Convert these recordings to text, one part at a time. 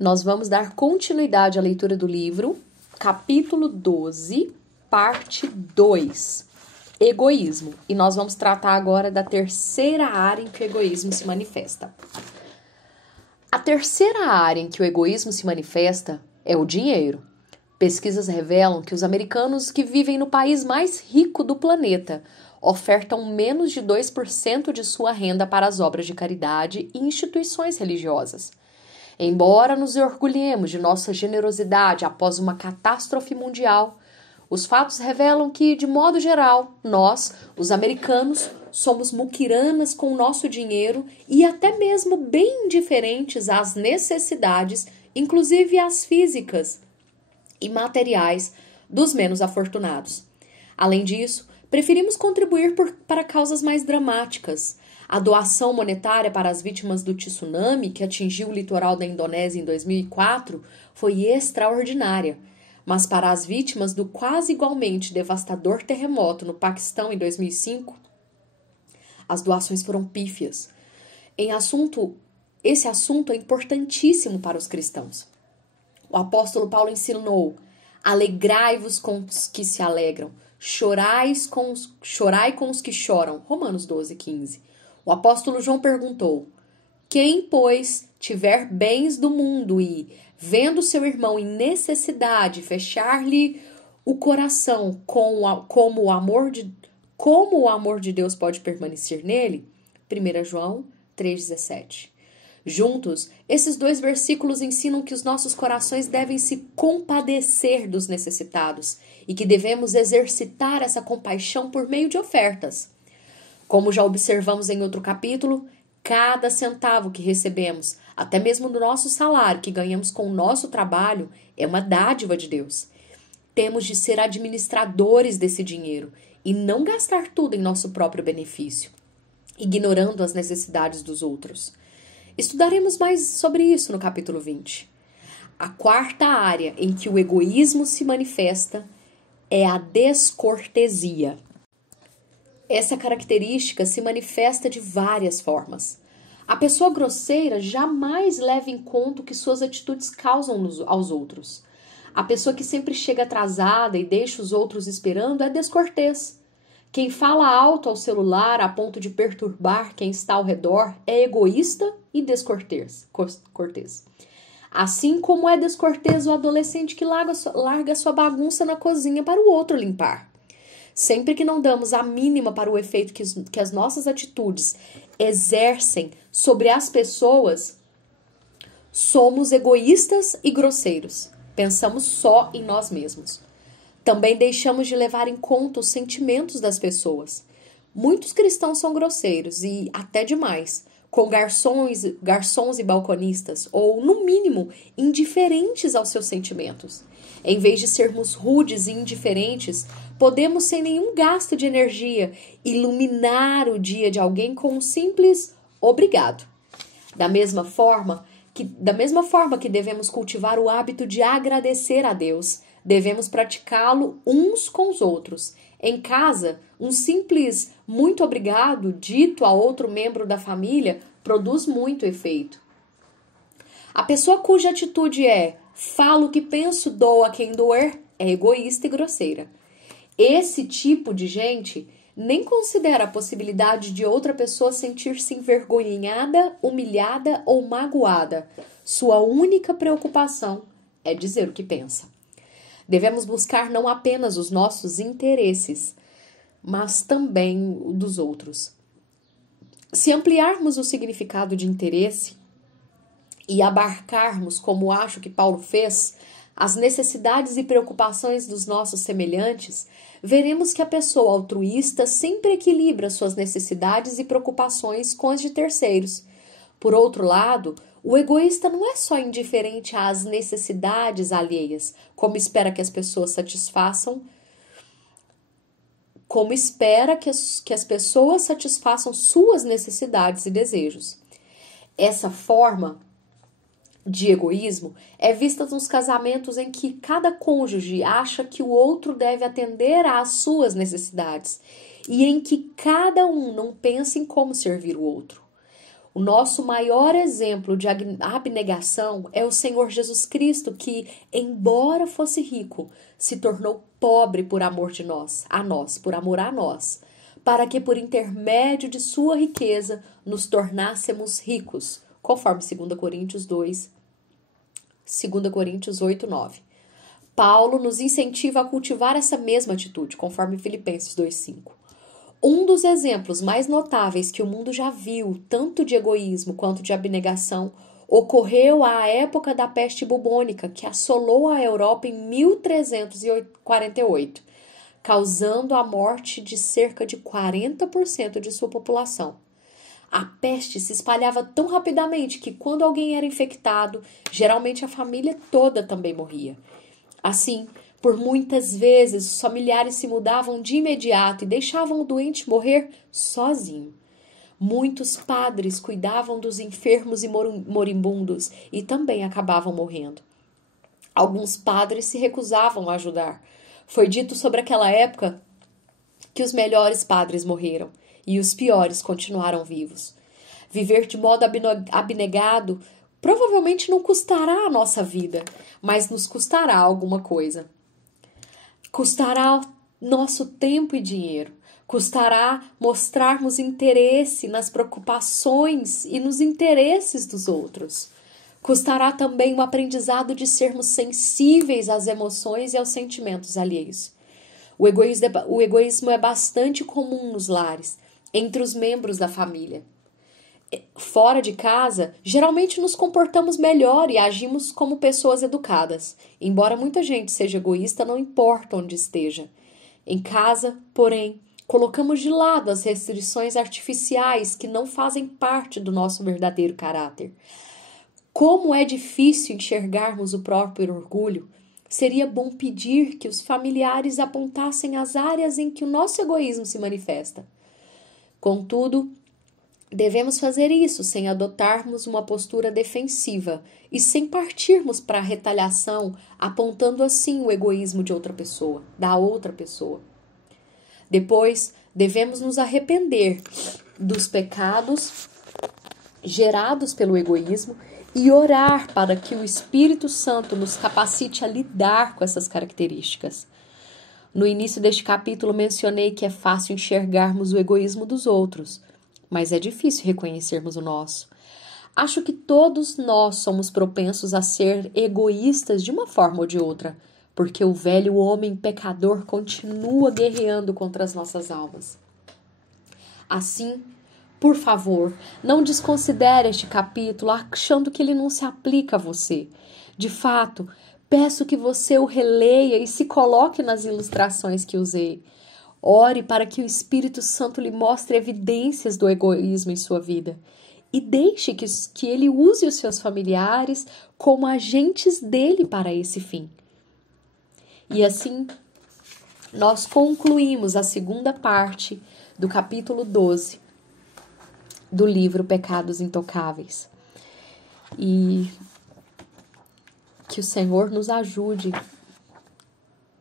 Nós vamos dar continuidade à leitura do livro, capítulo 12, parte 2, egoísmo. E nós vamos tratar agora da terceira área em que o egoísmo se manifesta. A terceira área em que o egoísmo se manifesta é o dinheiro. Pesquisas revelam que os americanos que vivem no país mais rico do planeta ofertam menos de 2% de sua renda para as obras de caridade e instituições religiosas. Embora nos orgulhemos de nossa generosidade após uma catástrofe mundial, os fatos revelam que, de modo geral, nós, os americanos, somos muquiranas com o nosso dinheiro e até mesmo bem indiferentes às necessidades, inclusive às físicas e materiais, dos menos afortunados. Além disso, preferimos contribuir para causas mais dramáticas. A doação monetária para as vítimas do tsunami que atingiu o litoral da Indonésia em 2004 foi extraordinária, mas para as vítimas do quase igualmente devastador terremoto no Paquistão em 2005, as doações foram pífias. Esse assunto é importantíssimo para os cristãos. O apóstolo Paulo ensinou: alegrai-vos com os que se alegram, chorai com os que choram. Romanos 12, 15. O apóstolo João perguntou: quem, pois, tiver bens do mundo e, vendo seu irmão em necessidade, fechar-lhe o coração como o amor de Deus pode permanecer nele? 1 João 3,17. Juntos, esses dois versículos ensinam que os nossos corações devem se compadecer dos necessitados e que devemos exercitar essa compaixão por meio de ofertas. Como já observamos em outro capítulo, cada centavo que recebemos, até mesmo do nosso salário que ganhamos com o nosso trabalho, é uma dádiva de Deus. Temos de ser administradores desse dinheiro e não gastar tudo em nosso próprio benefício, ignorando as necessidades dos outros. Estudaremos mais sobre isso no capítulo 20. A quarta área em que o egoísmo se manifesta é a descortesia. Essa característica se manifesta de várias formas. A pessoa grosseira jamais leva em conta o que suas atitudes causam aos outros. A pessoa que sempre chega atrasada e deixa os outros esperando é descortês. Quem fala alto ao celular a ponto de perturbar quem está ao redor é egoísta e descortês. Assim como é descortês o adolescente que larga sua bagunça na cozinha para o outro limpar. Sempre que não damos a mínima para o efeito que as nossas atitudes exercem sobre as pessoas, somos egoístas e grosseiros. Pensamos só em nós mesmos. Também deixamos de levar em conta os sentimentos das pessoas. Muitos cristãos são grosseiros e até demais, com garçons e balconistas, ou, no mínimo, indiferentes aos seus sentimentos. Em vez de sermos rudes e indiferentes, podemos, sem nenhum gasto de energia, iluminar o dia de alguém com um simples obrigado. Da mesma forma que devemos cultivar o hábito de agradecer a Deus, devemos praticá-lo uns com os outros. Em casa, um simples muito obrigado dito a outro membro da família produz muito efeito. A pessoa cuja atitude é falo o que penso, dou a quem doer, é egoísta e grosseira. Esse tipo de gente nem considera a possibilidade de outra pessoa sentir-se envergonhada, humilhada ou magoada. Sua única preocupação é dizer o que pensa. Devemos buscar não apenas os nossos interesses, mas também o dos outros. Se ampliarmos o significado de interesse e abarcarmos, como acho que Paulo fez, as necessidades e preocupações dos nossos semelhantes, veremos que a pessoa altruísta sempre equilibra suas necessidades e preocupações com as de terceiros. Por outro lado, o egoísta não é só indiferente às necessidades alheias, como espera que as pessoas satisfaçam suas necessidades e desejos. Essa forma de egoísmo é vista nos casamentos em que cada cônjuge acha que o outro deve atender às suas necessidades e em que cada um não pensa em como servir o outro. O nosso maior exemplo de abnegação é o Senhor Jesus Cristo, que, embora fosse rico, se tornou pobre por amor de nós, por amor a nós, para que por intermédio de sua riqueza nos tornássemos ricos, conforme 2 Coríntios 8, 9. Paulo nos incentiva a cultivar essa mesma atitude, conforme Filipenses 2:5. Um dos exemplos mais notáveis que o mundo já viu, tanto de egoísmo quanto de abnegação, ocorreu à época da peste bubônica, que assolou a Europa em 1348, causando a morte de cerca de 40% de sua população. A peste se espalhava tão rapidamente que, quando alguém era infectado, geralmente a família toda também morria. Assim, por muitas vezes, os familiares se mudavam de imediato e deixavam o doente morrer sozinho. Muitos padres cuidavam dos enfermos e moribundos e também acabavam morrendo. Alguns padres se recusavam a ajudar. Foi dito sobre aquela época que os melhores padres morreram e os piores continuaram vivos. Viver de modo abnegado provavelmente não custará a nossa vida, mas nos custará alguma coisa. Custará nosso tempo e dinheiro. Custará mostrarmos interesse nas preocupações e nos interesses dos outros. Custará também o aprendizado de sermos sensíveis às emoções e aos sentimentos alheios. O egoísmo é bastante comum nos lares, entre os membros da família. Fora de casa, geralmente nos comportamos melhor e agimos como pessoas educadas. Embora muita gente seja egoísta, não importa onde esteja. Em casa, porém, colocamos de lado as restrições artificiais que não fazem parte do nosso verdadeiro caráter. Como é difícil enxergarmos o próprio orgulho, seria bom pedir que os familiares apontassem as áreas em que o nosso egoísmo se manifesta. Contudo, devemos fazer isso sem adotarmos uma postura defensiva e sem partirmos para a retaliação, apontando assim o egoísmo de outra pessoa, da outra pessoa. Depois, devemos nos arrepender dos pecados gerados pelo egoísmo e orar para que o Espírito Santo nos capacite a lidar com essas características. No início deste capítulo mencionei que é fácil enxergarmos o egoísmo dos outros, mas é difícil reconhecermos o nosso. Acho que todos nós somos propensos a ser egoístas de uma forma ou de outra, porque o velho homem pecador continua guerreando contra as nossas almas. Assim, por favor, não desconsidere este capítulo achando que ele não se aplica a você. De fato, peço que você o releia e se coloque nas ilustrações que usei. Ore para que o Espírito Santo lhe mostre evidências do egoísmo em sua vida. E deixe que ele use os seus familiares como agentes dele para esse fim. E assim, nós concluímos a segunda parte do capítulo 12 do livro Pecados Intocáveis. E que o Senhor nos ajude.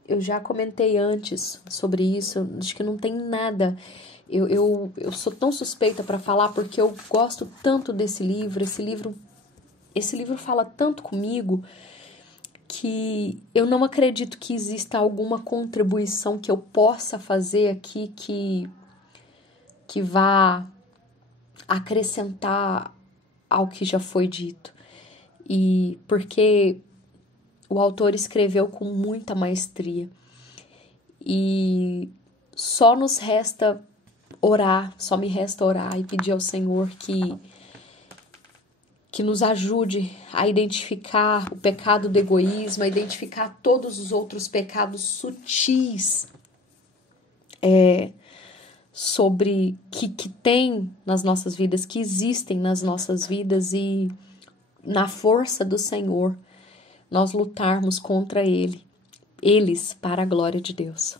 Eu já comentei antes sobre isso, acho que não tem nada. Eu sou tão suspeita para falar porque eu gosto tanto desse livro. Esse livro fala tanto comigo que eu não acredito que exista alguma contribuição que eu possa fazer aqui que vá acrescentar ao que já foi dito. E porque o autor escreveu com muita maestria. E só me resta orar e pedir ao Senhor que nos ajude a identificar o pecado do egoísmo, a identificar todos os outros pecados sutis sobre que tem nas nossas vidas, que existem nas nossas vidas, e na força do Senhor nós lutarmos contra eles para a glória de Deus.